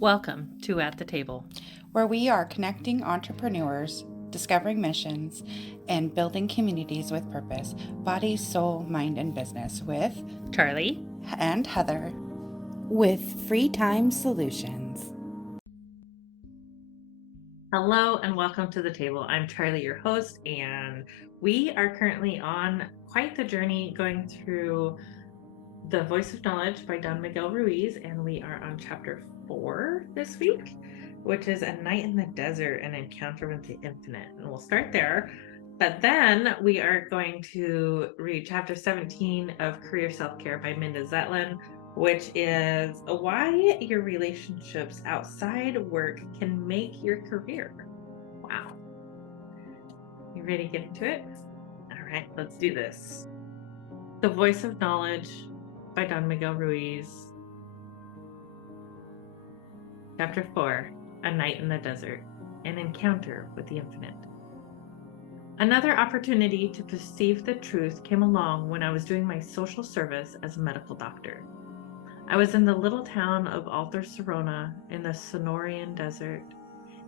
Welcome to At the Table, where we are connecting entrepreneurs, discovering missions, and building communities with purpose, body, soul, mind, and business with Charlie and Heather with Free Time Solutions. Hello and welcome to the table. I'm Charlie, your host, and we are currently on quite the journey going through The Voice of Knowledge by Don Miguel Ruiz, and we are on chapter 4 this week, which is A Night in the Desert, an encounter with the infinite. And we'll start there, but then we are going to read chapter 17 of Career Self-Care by Minda Zetlin, which is why your relationships outside work can make your career. Wow. You ready to get into it? All right, let's do this. The Voice of Knowledge by Don Miguel Ruiz. Chapter 4, A Night in the Desert, an encounter with the infinite. Another opportunity to perceive the truth came along when I was doing my social service as a medical doctor. I was in the little town of Alta Serona in the Sonoran Desert.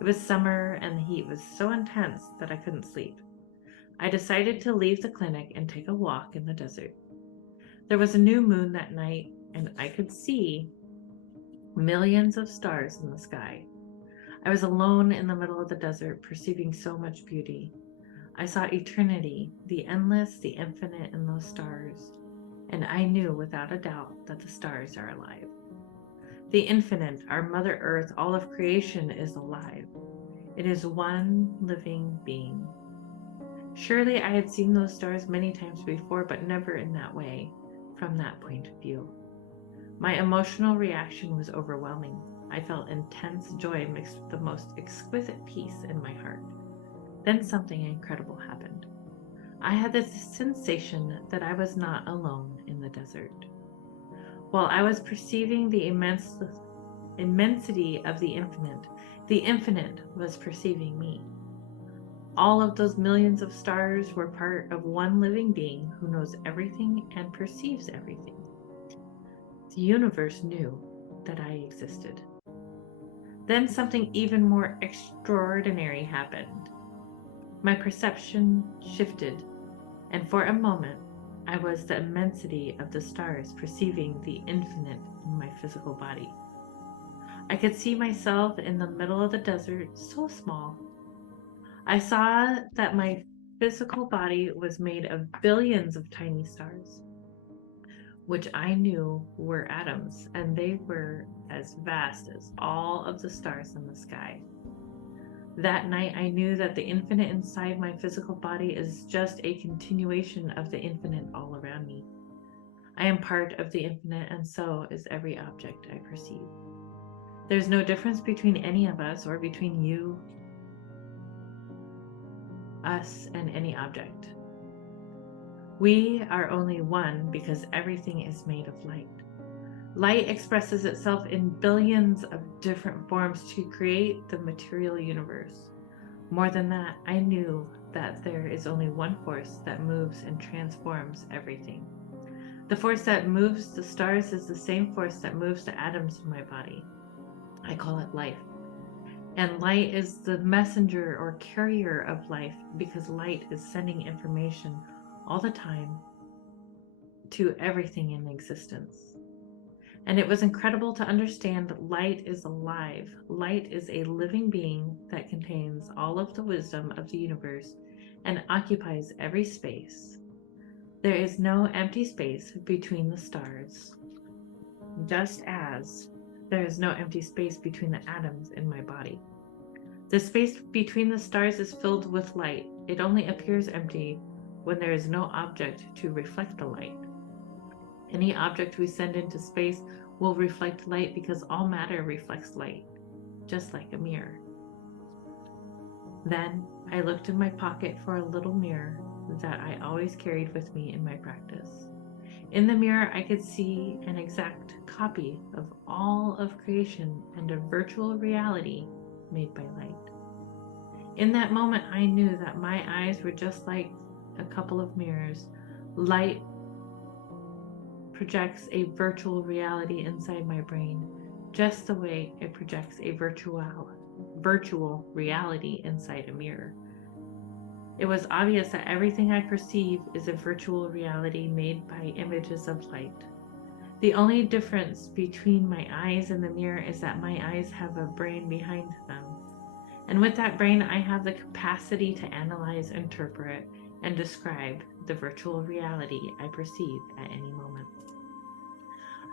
It was summer and the heat was so intense that I couldn't sleep. I decided to leave the clinic and take a walk in the desert. There was a new moon that night, and I could see millions of stars in the sky. I was alone in the middle of the desert, perceiving so much beauty. I saw eternity, the endless, the infinite in those stars, and I knew without a doubt that the stars are alive. The infinite, our Mother Earth, all of creation is alive. It is one living being. Surely I had seen those stars many times before, but never in that way, from that point of view. My emotional reaction was overwhelming. I felt intense joy mixed with the most exquisite peace in my heart. Then something incredible happened. I had this sensation that I was not alone in the desert. While I was perceiving the immensity of the infinite was perceiving me. All of those millions of stars were part of one living being who knows everything and perceives everything. The universe knew that I existed. Then something even more extraordinary happened. My perception shifted, and for a moment, I was the immensity of the stars perceiving the infinite in my physical body. I could see myself in the middle of the desert, so small. I saw that my physical body was made of billions of tiny stars, which I knew were atoms, and they were as vast as all of the stars in the sky. That night, I knew that the infinite inside my physical body is just a continuation of the infinite all around me. I am part of the infinite, and so is every object I perceive. There's no difference between any of us or between you, us, and any object. We are only one because everything is made of light. Light expresses itself in billions of different forms to create the material universe. More than that, I knew that there is only one force that moves and transforms everything. The force that moves the stars is the same force that moves the atoms in my body. I call it life. And light is the messenger or carrier of life because light is sending information all the time to everything in existence. And it was incredible to understand that light is alive. Light is a living being that contains all of the wisdom of the universe and occupies every space. There is no empty space between the stars, just as there is no empty space between the atoms in my body. The space between the stars is filled with light. It only appears empty when there is no object to reflect the light. Any object we send into space will reflect light because all matter reflects light, just like a mirror. Then I looked in my pocket for a little mirror that I always carried with me in my practice. In the mirror, I could see an exact copy of all of creation and a virtual reality made by light. In that moment, I knew that my eyes were just like a couple of mirrors. Light projects a virtual reality inside my brain, just the way it projects a virtual reality inside a mirror. It was obvious that everything I perceive is a virtual reality made by images of light. The only difference between my eyes and the mirror is that my eyes have a brain behind them. And with that brain, I have the capacity to analyze, interpret, and describe the virtual reality I perceive at any moment.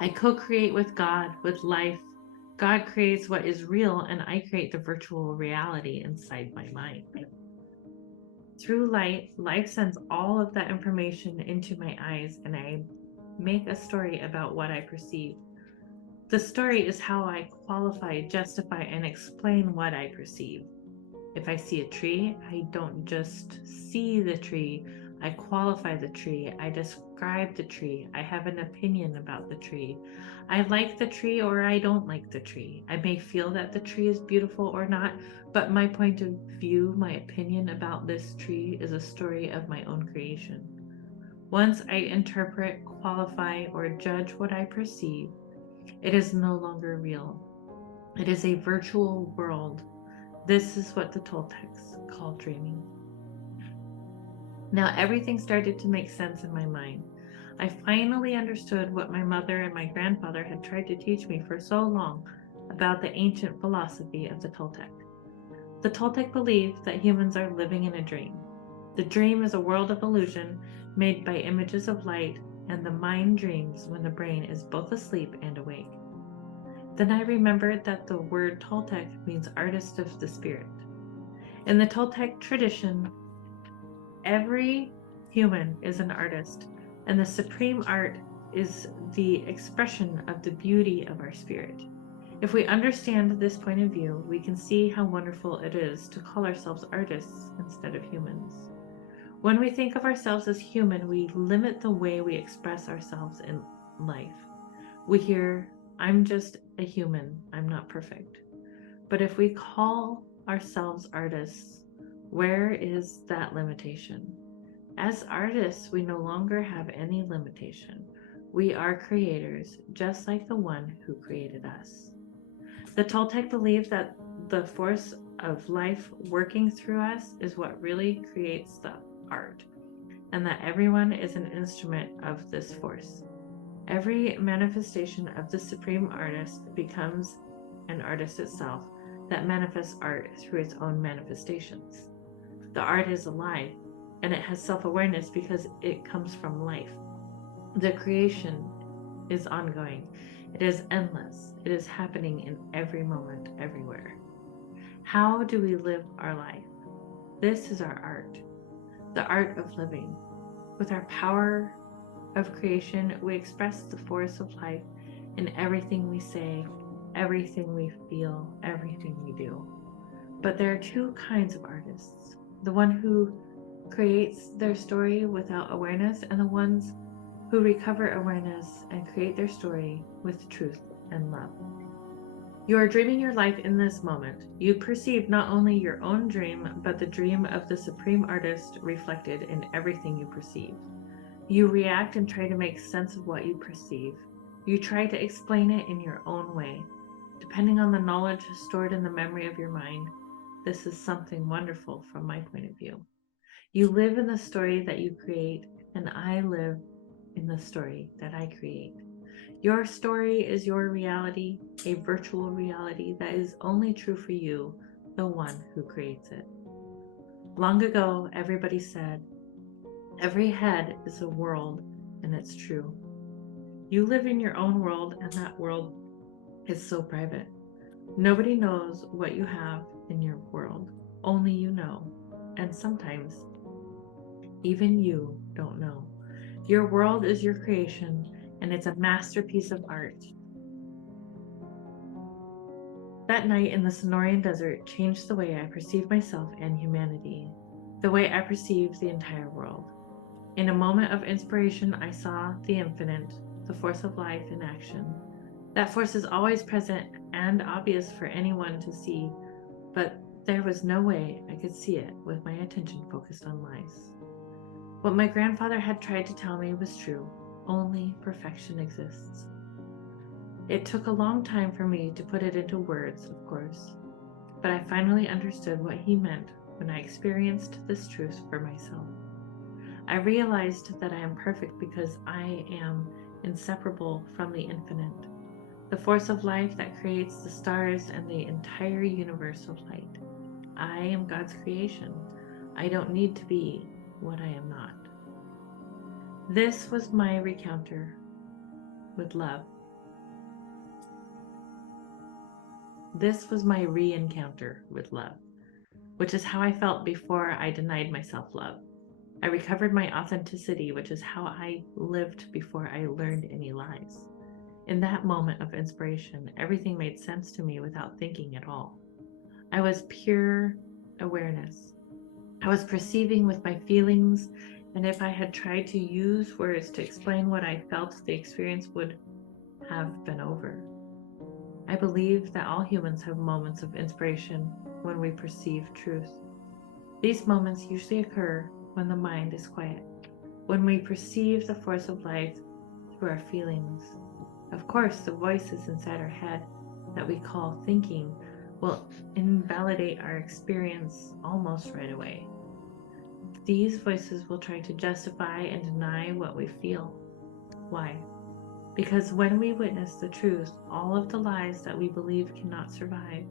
I co-create with God, with life. God creates what is real, and I create the virtual reality inside my mind. Through light, life sends all of that information into my eyes, and I make a story about what I perceive. The story is how I qualify, justify, and explain what I perceive. If I see a tree, I don't just see the tree, I qualify the tree, I describe the tree, I have an opinion about the tree. I like the tree or I don't like the tree. I may feel that the tree is beautiful or not, but my point of view, my opinion about this tree is a story of my own creation. Once I interpret, qualify, or judge what I perceive, it is no longer real. It is a virtual world. This is what the Toltecs call dreaming. Now everything started to make sense in my mind. I finally understood what my mother and my grandfather had tried to teach me for so long about the ancient philosophy of the Toltec. The Toltec believed that humans are living in a dream. The dream is a world of illusion made by images of light, and the mind dreams when the brain is both asleep and awake. Then I remembered that the word Toltec means artist of the spirit. In the Toltec tradition, every human is an artist, and the supreme art is the expression of the beauty of our spirit. If we understand this point of view, we can see how wonderful it is to call ourselves artists instead of humans. When we think of ourselves as human, we limit the way we express ourselves in life. We hear, I'm just a human, I'm not perfect. But if we call ourselves artists, where is that limitation? As artists, we no longer have any limitation. We are creators, just like the one who created us. The Toltec believed that the force of life working through us is what really creates the art, and that everyone is an instrument of this force. Every manifestation of the supreme artist becomes an artist itself that manifests art through its own manifestations. The art is alive, and it has self-awareness because it comes from life. The creation is ongoing. It is endless. It is happening in every moment, everywhere. How do we live our life? This is our art, the art of living. With our power of creation, we express the force of life in everything we say, everything we feel, everything we do. But there are two kinds of artists: the one who creates their story without awareness, and the ones who recover awareness and create their story with truth and love. You are dreaming your life in this moment. You perceive not only your own dream, but the dream of the supreme artist reflected in everything you perceive. You react and try to make sense of what you perceive. You try to explain it in your own way. Depending on the knowledge stored in the memory of your mind, this is something wonderful from my point of view. You live in the story that you create, and I live in the story that I create. Your story is your reality, a virtual reality that is only true for you, the one who creates it. Long ago, everybody said, every head is a world, and it's true. You live in your own world, and that world is so private. Nobody knows what you have in your world. Only you know. And sometimes, even you don't know. Your world is your creation, and it's a masterpiece of art. That night in the Sonoran Desert changed the way I perceive myself and humanity, the way I perceive the entire world. In a moment of inspiration, I saw the infinite, the force of life in action. That force is always present and obvious for anyone to see, but there was no way I could see it with my attention focused on lies. What my grandfather had tried to tell me was true. Only perfection exists. It took a long time for me to put it into words, of course, but I finally understood what he meant when I experienced this truth for myself. I realized that I am perfect because I am inseparable from the infinite, the force of life that creates the stars and the entire universe of light. I am God's creation. I don't need to be what I am not. This was my rencounter with love. This was my re-encounter with love, which is how I felt before I denied myself love. I recovered my authenticity, which is how I lived before I learned any lies. In that moment of inspiration, everything made sense to me without thinking at all. I was pure awareness. I was perceiving with my feelings, and if I had tried to use words to explain what I felt, the experience would have been over. I believe that all humans have moments of inspiration when we perceive truth. These moments usually occur when the mind is quiet, when we perceive the force of life through our feelings. Of course, the voices inside our head that we call thinking will invalidate our experience almost right away. These voices will try to justify and deny what we feel. Why? Because when we witness the truth, all of the lies that we believe cannot survive.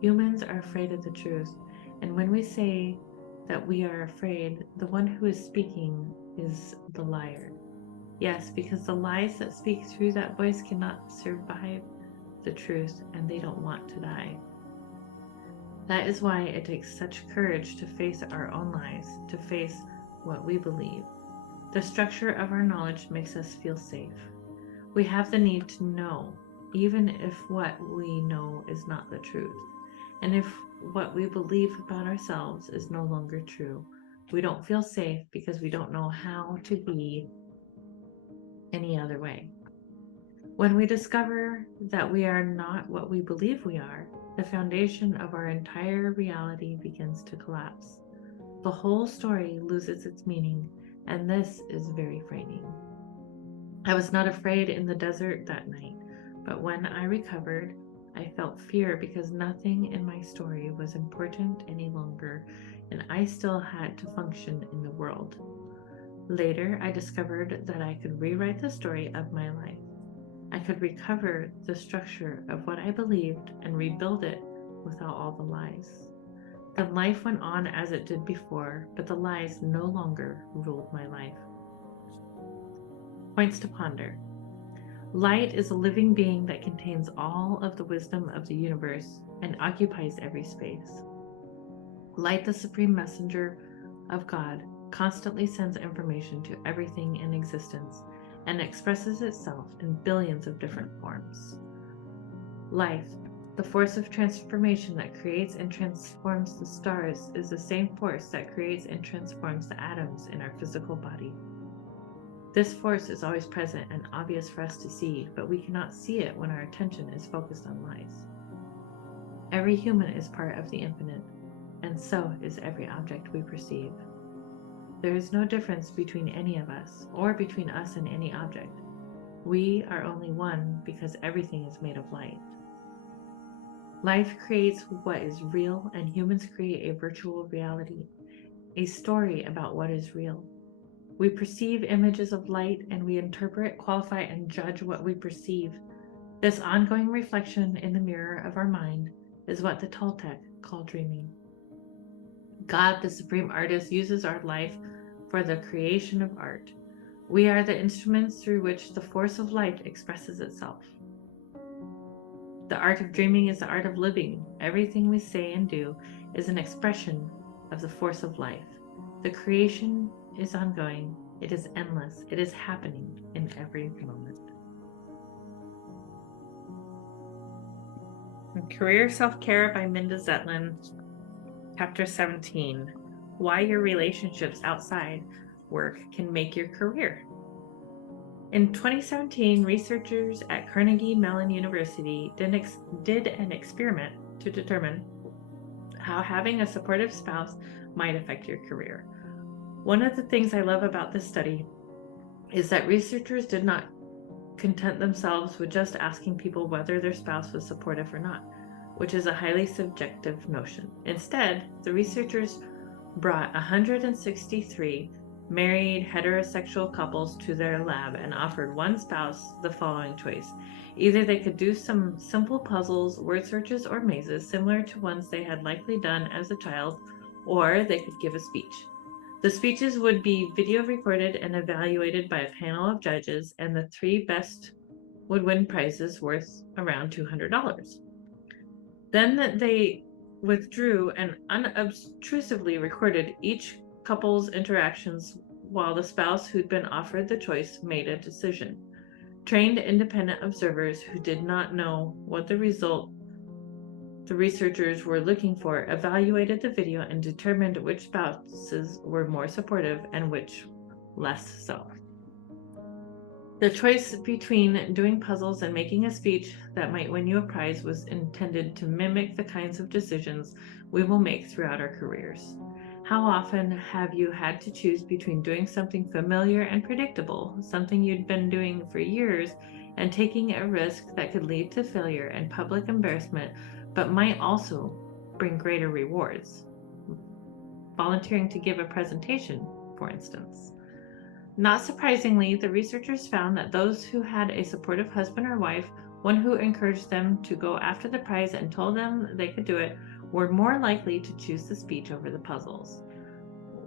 Humans are afraid of the truth, and when we say that we are afraid, the one who is speaking is the liar. Yes, because the lies that speak through that voice cannot survive the truth, and they don't want to die. That is why it takes such courage to face our own lies, to face what we believe. The structure of our knowledge makes us feel safe. We have the need to know, even if what we know is not the truth. And if what we believe about ourselves is no longer true, we don't feel safe because we don't know how to be any other way. When we discover that we are not what we believe we are, the foundation of our entire reality begins to collapse. The whole story loses its meaning, and this is very frightening. I was not afraid in the desert that night, but when I recovered, I felt fear because nothing in my story was important any longer, and I still had to function in the world. Later, I discovered that I could rewrite the story of my life. I could recover the structure of what I believed and rebuild it without all the lies. Then life went on as it did before, but the lies no longer ruled my life. Points to ponder. Light is a living being that contains all of the wisdom of the universe and occupies every space. Light, the supreme messenger of God, constantly sends information to everything in existence and expresses itself in billions of different forms. Life, the force of transformation that creates and transforms the stars, is the same force that creates and transforms the atoms in our physical body. This force is always present and obvious for us to see, but we cannot see it when our attention is focused on lies. Every human is part of the infinite, and so is every object we perceive. There is no difference between any of us, or between us and any object. We are only one because everything is made of light. Life creates what is real, and humans create a virtual reality, a story about what is real. We perceive images of light, and we interpret, qualify, and judge what we perceive. This ongoing reflection in the mirror of our mind is what the Toltec call dreaming. God, the supreme artist, uses our life for the creation of art. We are the instruments through which the force of life expresses itself. The art of dreaming is the art of living. Everything we say and do is an expression of the force of life. The creation is ongoing. It is endless. It is happening in every moment. Career Self-Care by Minda Zetlin, Chapter 17. Why your relationships outside work can make your career. In 2017, researchers at Carnegie Mellon University did an experiment to determine how having a supportive spouse might affect your career. One of the things I love about this study is that researchers did not content themselves with just asking people whether their spouse was supportive or not, which is a highly subjective notion. Instead, the researchers brought 163 married heterosexual couples to their lab and offered one spouse the following choice. Either they could do some simple puzzles, word searches, or mazes similar to ones they had likely done as a child, or they could give a speech. The speeches would be video recorded and evaluated by a panel of judges, and the three best would win prizes worth around $200. Then they withdrew and unobtrusively recorded each couple's interactions while the spouse who'd been offered the choice made a decision. Trained independent observers who did not know what the result the researchers were looking for evaluated the video and determined which spouses were more supportive and which less so. The choice between doing puzzles and making a speech that might win you a prize was intended to mimic the kinds of decisions we will make throughout our careers. How often have you had to choose between doing something familiar and predictable, something you'd been doing for years, and taking a risk that could lead to failure and public embarrassment, but might also bring greater rewards? Volunteering to give a presentation, for instance. Not surprisingly, the researchers found that those who had a supportive husband or wife, one who encouraged them to go after the prize and told them they could do it, were more likely to choose the speech over the puzzles.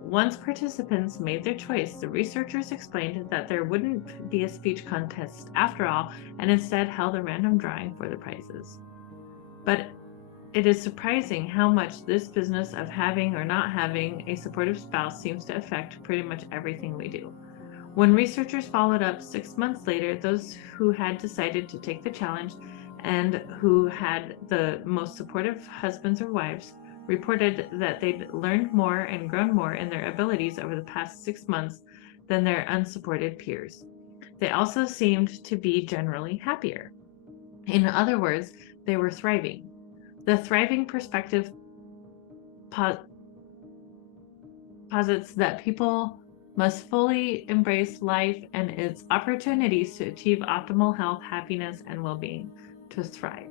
Once participants made their choice, the researchers explained that there wouldn't be a speech contest after all, and instead held a random drawing for the prizes. But it is surprising how much this business of having or not having a supportive spouse seems to affect pretty much everything we do. When researchers followed up 6 months later, those who had decided to take the challenge and who had the most supportive husbands or wives reported that they'd learned more and grown more in their abilities over the past 6 months than their unsupported peers. They also seemed to be generally happier. In other words, they were thriving. The thriving perspective posits that people must fully embrace life and its opportunities to achieve optimal health, happiness, and well-being, to thrive,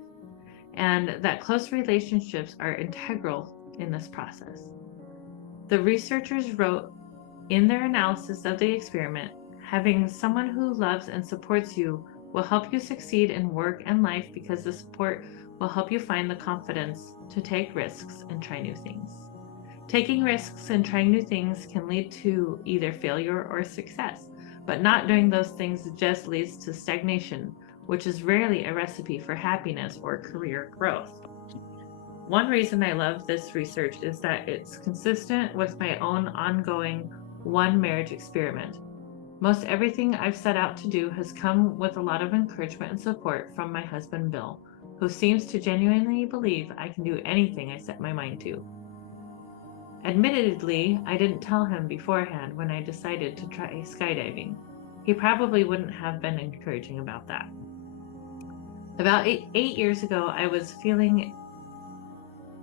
and that close relationships are integral in this process. The researchers wrote in their analysis of the experiment, having someone who loves and supports you will help you succeed in work and life because the support will help you find the confidence to take risks and try new things. Taking risks and trying new things can lead to either failure or success, but not doing those things just leads to stagnation, which is rarely a recipe for happiness or career growth. One reason I love this research is that it's consistent with my own ongoing one marriage experiment. Most everything I've set out to do has come with a lot of encouragement and support from my husband, Bill, who seems to genuinely believe I can do anything I set my mind to. Admittedly, I didn't tell him beforehand when I decided to try skydiving. He probably wouldn't have been encouraging about that. About eight years ago, I was feeling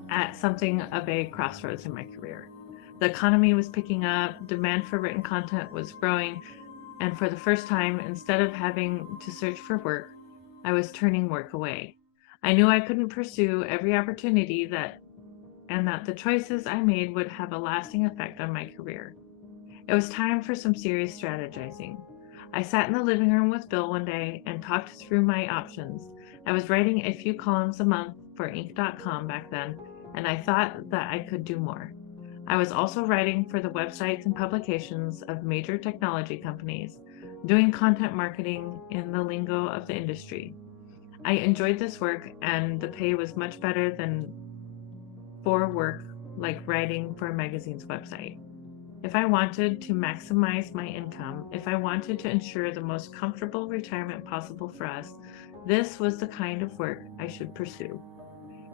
at something of a crossroads in my career. The economy was picking up, demand for written content was growing, and for the first time, instead of having to search for work, I was turning work away. I knew I couldn't pursue every opportunity and that the choices I made would have a lasting effect on my career. It was time for some serious strategizing. I sat in the living room with Bill one day and talked through my options. I was writing a few columns a month for Inc.com back then, and I thought that I could do more. I was also writing for the websites and publications of major technology companies, doing content marketing in the lingo of the industry. I enjoyed this work, and the pay was much better than for work like writing for a magazine's website. If I wanted to maximize my income, if I wanted to ensure the most comfortable retirement possible for us, this was the kind of work I should pursue.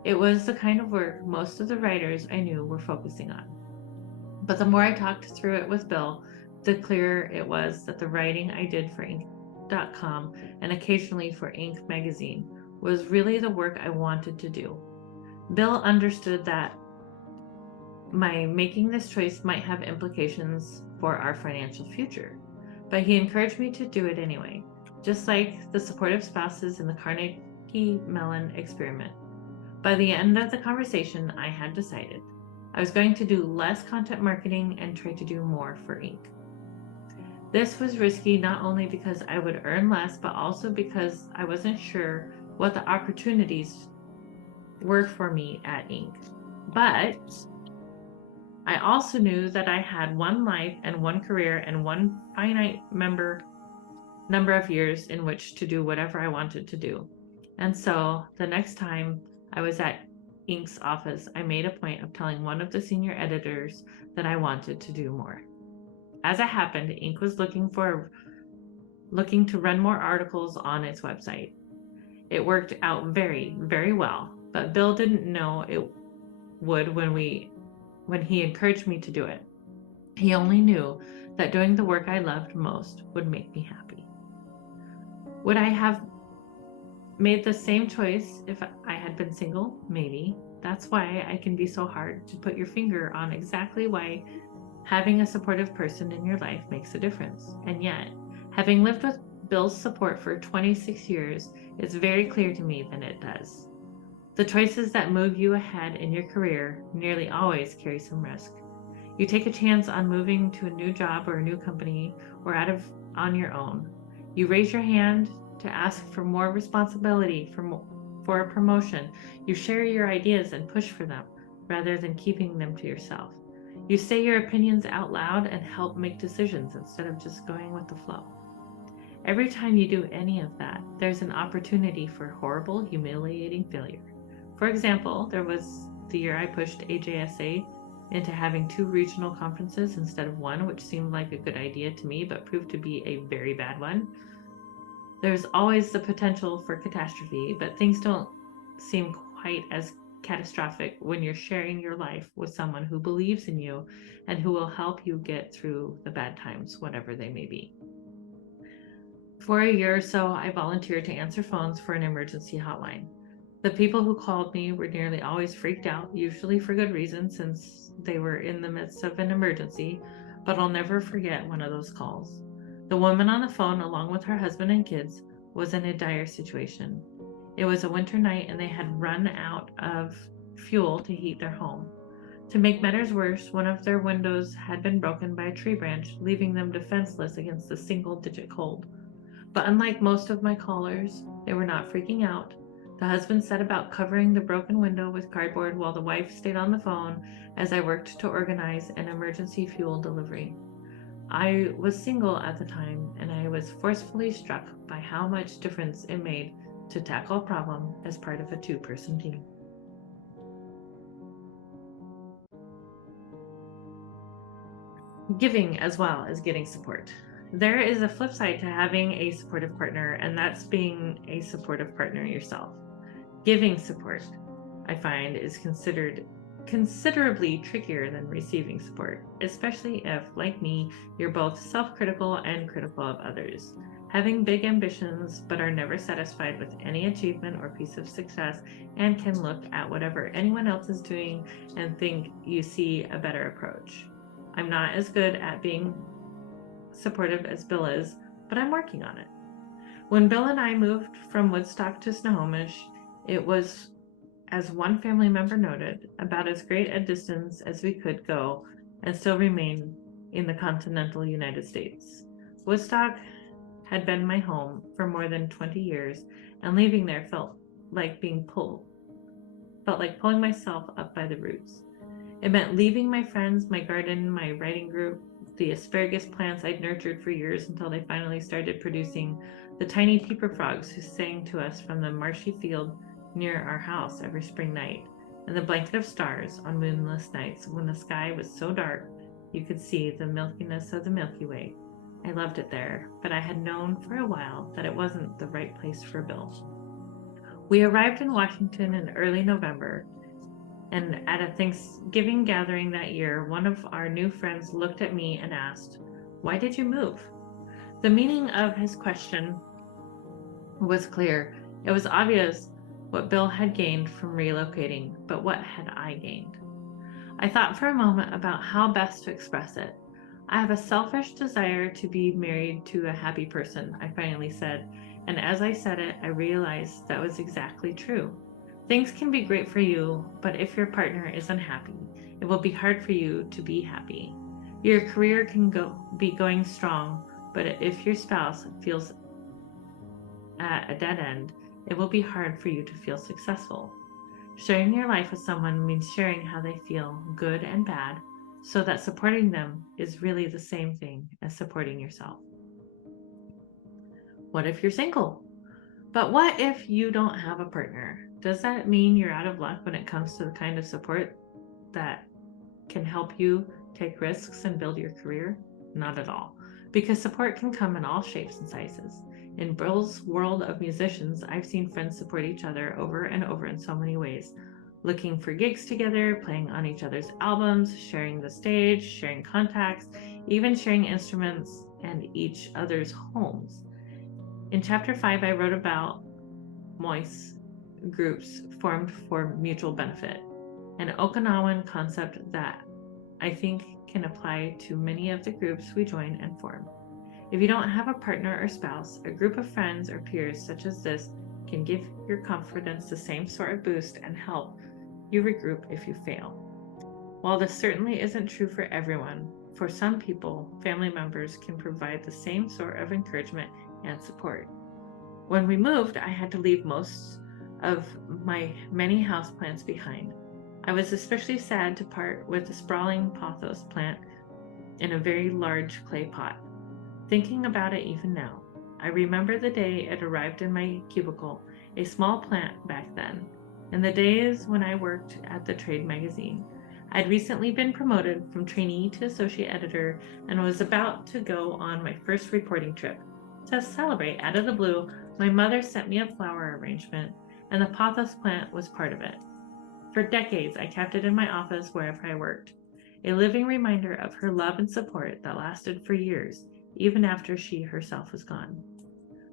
It was the kind of work most of the writers I knew were focusing on. But the more I talked through it with Bill, the clearer it was that the writing I did for Inc.com and occasionally for Inc. magazine was really the work I wanted to do. Bill understood that my making this choice might have implications for our financial future. but he encouraged me to do it anyway, just like the supportive spouses in the Carnegie Mellon experiment. By the end of the conversation, I had decided I was going to do less content marketing and try to do more for Inc. This was risky not only because I would earn less, but also because I wasn't sure what the opportunities were for me at Inc. But I also knew that I had one life and one career and one finite number of years in which to do whatever I wanted to do. And so the next time I was at Inc.'s office, I made a point of telling one of the senior editors that I wanted to do more. As it happened, Inc. was looking to run more articles on its website. It worked out very, very well, but Bill didn't know it would when he encouraged me to do it. He only knew that doing the work I loved most would make me happy. Would I have made the same choice if I had been single? Maybe. That's why I can be so hard to put your finger on exactly why having a supportive person in your life makes a difference. And yet, having lived with Bill's support for 26 years, it's very clear to me that it does. The choices that move you ahead in your career nearly always carry some risk. You take a chance on moving to a new job or a new company or on your own. You raise your hand to ask for more responsibility, for a promotion. You share your ideas and push for them rather than keeping them to yourself. You say your opinions out loud and help make decisions instead of just going with the flow. Every time you do any of that, there's an opportunity for horrible, humiliating failure. For example, there was the year I pushed AJSA into having 2 regional conferences instead of 1, which seemed like a good idea to me, but proved to be a very bad one. There's always the potential for catastrophe, but things don't seem quite as catastrophic when you're sharing your life with someone who believes in you and who will help you get through the bad times, whatever they may be. For a year or so, I volunteered to answer phones for an emergency hotline. The people who called me were nearly always freaked out, usually for good reason since they were in the midst of an emergency, but I'll never forget one of those calls. The woman on the phone, along with her husband and kids, was in a dire situation. It was a winter night and they had run out of fuel to heat their home. To make matters worse, one of their windows had been broken by a tree branch, leaving them defenseless against the single-digit cold. But unlike most of my callers, they were not freaking out. The husband set about covering the broken window with cardboard while the wife stayed on the phone as I worked to organize an emergency fuel delivery. I was single at the time, and I was forcefully struck by how much difference it made to tackle a problem as part of a 2-person team. Giving as well as getting support. There is a flip side to having a supportive partner, and that's being a supportive partner yourself. Giving support, I find, is considered considerably trickier than receiving support, especially if, like me, you're both self-critical and critical of others. Having big ambitions but are never satisfied with any achievement or piece of success and can look at whatever anyone else is doing and think you see a better approach. I'm not as good at being supportive as Bill is, but I'm working on it. When Bill and I moved from Woodstock to Snohomish, it was, as one family member noted, about as great a distance as we could go and still remain in the continental United States. Woodstock had been my home for more than 20 years, and leaving there felt like pulling myself up by the roots. It meant leaving my friends, my garden, my writing group, the asparagus plants I'd nurtured for years until they finally started producing, the tiny peeper frogs who sang to us from the marshy field near our house every spring night, and the blanket of stars on moonless nights when the sky was so dark you could see the milkiness of the Milky Way. I loved it there, but I had known for a while that it wasn't the right place for Bill. We arrived in Washington in early November, and at a Thanksgiving gathering that year, one of our new friends looked at me and asked, "Why did you move?" The meaning of his question was clear. It was obvious what Bill had gained from relocating, but what had I gained? I thought for a moment about how best to express it. I have a selfish desire to be married to a happy person, I finally said, and as I said it, I realized that was exactly true. Things can be great for you, but if your partner is unhappy, it will be hard for you to be happy. Your career can be going strong, but if your spouse feels at a dead end, it will be hard for you to feel successful. Sharing your life with someone means sharing how they feel, good and bad, so that supporting them is really the same thing as supporting yourself. What if you're single? But what if you don't have a partner? Does that mean you're out of luck when it comes to the kind of support that can help you take risks and build your career? Not at all, because support can come in all shapes and sizes. In Bill's world of musicians, I've seen friends support each other over and over in so many ways. Looking for gigs together, playing on each other's albums, sharing the stage, sharing contacts, even sharing instruments and each other's homes. In chapter 5, I wrote about moist groups formed for mutual benefit, an Okinawan concept that I think can apply to many of the groups we join and form. If you don't have a partner or spouse, a group of friends or peers such as this can give your confidence the same sort of boost and help you regroup if you fail. While this certainly isn't true for everyone, for some people, family members can provide the same sort of encouragement and support. When we moved, I had to leave most of my many houseplants behind. I was especially sad to part with the sprawling pothos plant in a very large clay pot. Thinking about it even now, I remember the day it arrived in my cubicle, a small plant back then. In the days when I worked at the trade magazine, I'd recently been promoted from trainee to associate editor and was about to go on my first reporting trip. To celebrate, out of the blue, my mother sent me a flower arrangement, and the pothos plant was part of it. For decades, I kept it in my office wherever I worked, a living reminder of her love and support that lasted for years, even after she herself was gone.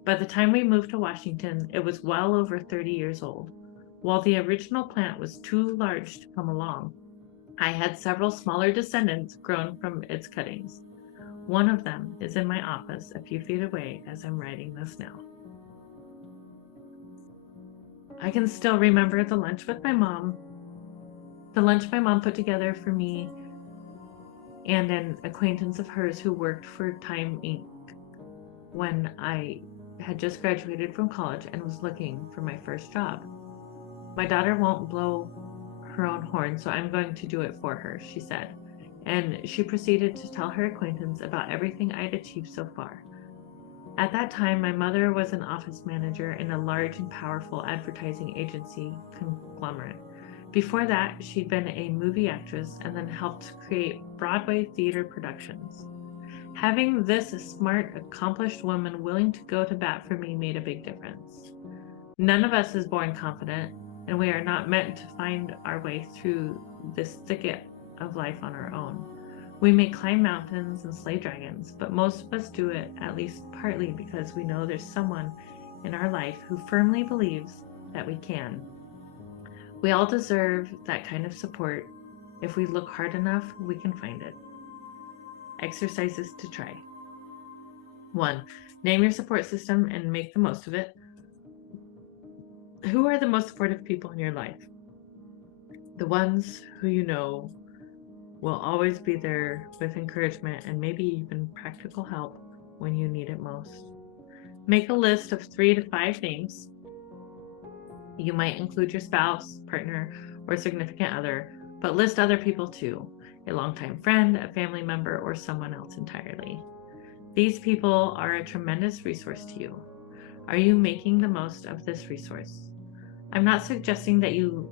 By the time we moved to Washington, it was well over 30 years old. While the original plant was too large to come along, I had several smaller descendants grown from its cuttings. One of them is in my office a few feet away as I'm writing this now. I can still remember the lunch my mom put together for me and an acquaintance of hers who worked for Time Inc. when I had just graduated from college and was looking for my first job. My daughter won't blow her own horn, so I'm going to do it for her, she said. And she proceeded to tell her acquaintance about everything I'd achieved so far. At that time, my mother was an office manager in a large and powerful advertising agency conglomerate. Before that, she'd been a movie actress and then helped create Broadway theater productions. Having this smart, accomplished woman willing to go to bat for me made a big difference. None of us is born confident, and we are not meant to find our way through this thicket of life on our own. We may climb mountains and slay dragons, but most of us do it at least partly because we know there's someone in our life who firmly believes that we can. We all deserve that kind of support. If we look hard enough, we can find it. Exercises to try. 1. Name your support system and make the most of it. Who are the most supportive people in your life? The ones who you know will always be there with encouragement and maybe even practical help when you need it most. Make a list of 3 to 5 things. You might include your spouse, partner, or significant other, but list other people too, a longtime friend, a family member, or someone else entirely. These people are a tremendous resource to you. Are you making the most of this resource? I'm not suggesting that you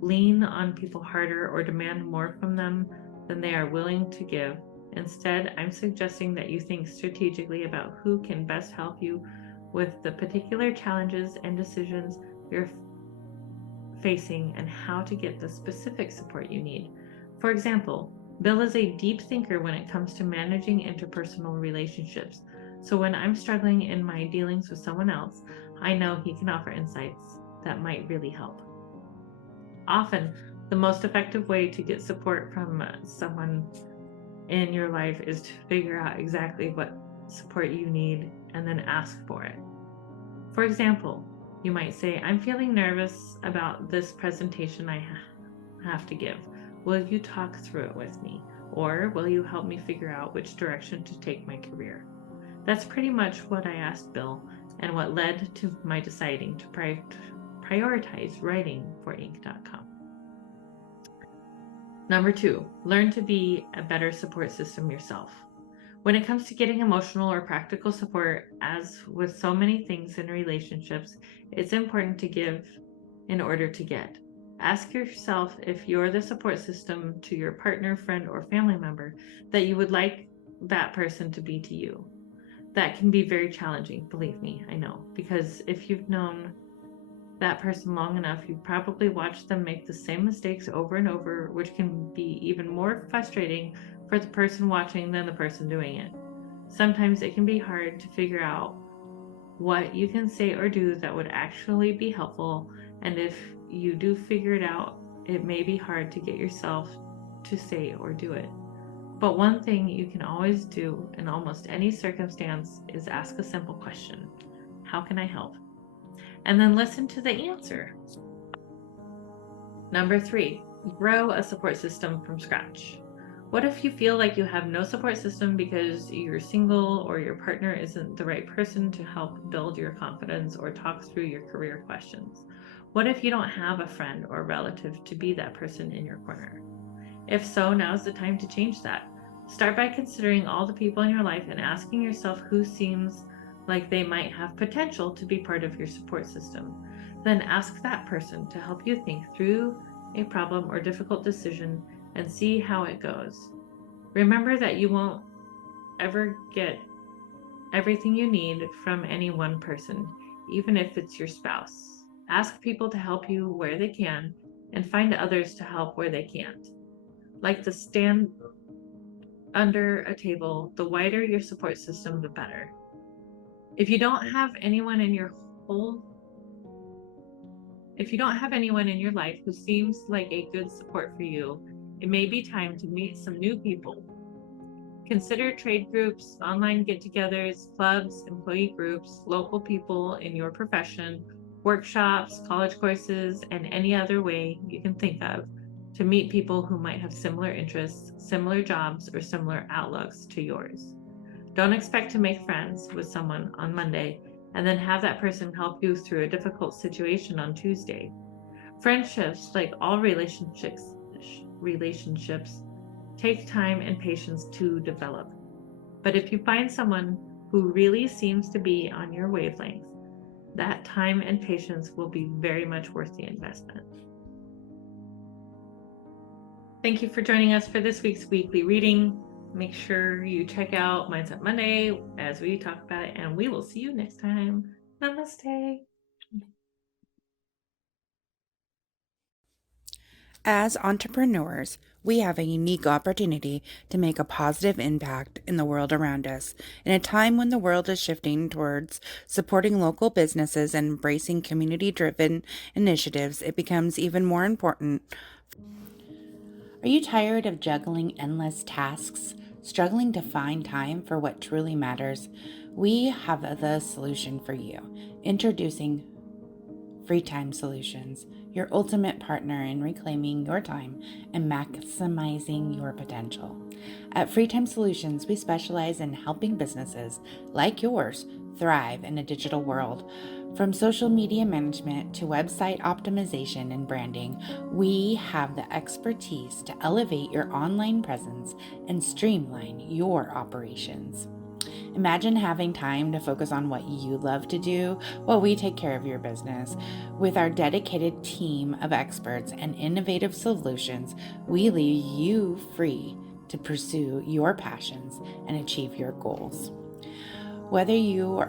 lean on people harder or demand more from them than they are willing to give. Instead, I'm suggesting that you think strategically about who can best help you with the particular challenges and decisions you're facing and how to get the specific support you need. For example, Bill is a deep thinker when it comes to managing interpersonal relationships. So when I'm struggling in my dealings with someone else, I know he can offer insights that might really help. Often, the most effective way to get support from someone in your life is to figure out exactly what support you need and then ask for it. For example, you might say, I'm feeling nervous about this presentation I have to give. Will you talk through it with me? Or will you help me figure out which direction to take my career? That's pretty much what I asked Bill and what led to my deciding to prioritize writing for Inc.com. Number 2, learn to be a better support system yourself. When it comes to getting emotional or practical support, as with so many things in relationships, it's important to give in order to get. Ask yourself if you're the support system to your partner, friend, or family member that you would like that person to be to you. That can be very challenging, believe me, I know, because if you've known that person long enough, you've probably watched them make the same mistakes over and over, which can be even more frustrating for the person watching than the person doing it. Sometimes it can be hard to figure out what you can say or do that would actually be helpful, and if you do figure it out, it may be hard to get yourself to say or do it. But one thing you can always do in almost any circumstance is ask a simple question. How can I help? And then listen to the answer. Number 3, grow a support system from scratch. What if you feel like you have no support system because you're single or your partner isn't the right person to help build your confidence or talk through your career questions? What if you don't have a friend or relative to be that person in your corner? If so, now's the time to change that. Start by considering all the people in your life and asking yourself who seems like they might have potential to be part of your support system. Then ask that person to help you think through a problem or difficult decision and see how it goes. Remember that you won't ever get everything you need from any one person, even if it's your spouse. Ask people to help you where they can and find others to help where they can't. Like the stand under a table, the wider your support system, the better. If you don't have anyone in your life who seems like a good support for you, it may be time to meet some new people. Consider trade groups, online get-togethers, clubs, employee groups, local people in your profession, workshops, college courses, and any other way you can think of to meet people who might have similar interests, similar jobs, or similar outlooks to yours. Don't expect to make friends with someone on Monday and then have that person help you through a difficult situation on Tuesday. Friendships, like all relationships, take time and patience to develop. But if you find someone who really seems to be on your wavelength, that time and patience will be very much worth the investment. Thank you for joining us for this week's weekly reading. Make sure you check out Mindset Monday as we talk about it, and we will see you next time. Namaste. As entrepreneurs, we have a unique opportunity to make a positive impact in the world around us. In a time when the world is shifting towards supporting local businesses and embracing community-driven initiatives, it becomes even more important. Are you tired of juggling endless tasks, struggling to find time for what truly matters? We have the solution for you. Introducing Free Time Solutions, your ultimate partner in reclaiming your time and maximizing your potential. At Free Time Solutions, we specialize in helping businesses like yours thrive in a digital world. From social media management to website optimization and branding, we have the expertise to elevate your online presence and streamline your operations. Imagine having time to focus on what you love to do while we take care of your business. With our dedicated team of experts and innovative solutions, we leave you free to pursue your passions and achieve your goals. Whether you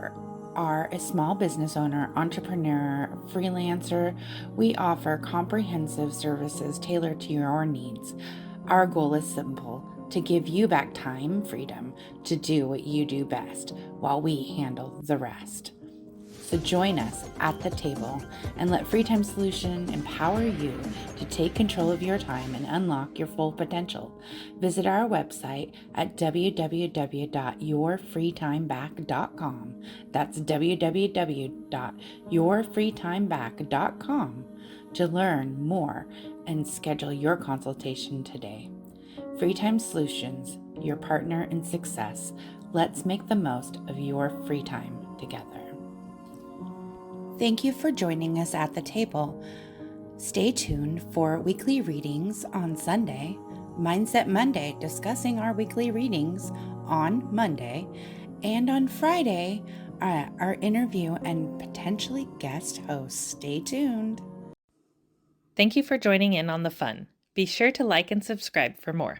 are a small business owner, entrepreneur, freelancer, we offer comprehensive services tailored to your needs. Our goal is simple: to give you back time, freedom to do what you do best while we handle the rest. So join us at the table and let Free Time Solution empower you to take control of your time and unlock your full potential. Visit our website at www.yourfreetimeback.com. That's www.yourfreetimeback.com to learn more and schedule your consultation today. Free Time Solutions, your partner in success. Let's make the most of your free time together. Thank you for joining us at the table. Stay tuned for weekly readings on Sunday, Mindset Monday, discussing our weekly readings on Monday, and on Friday, our interview and potentially guest hosts. Stay tuned. Thank you for joining in on the fun. Be sure to like and subscribe for more.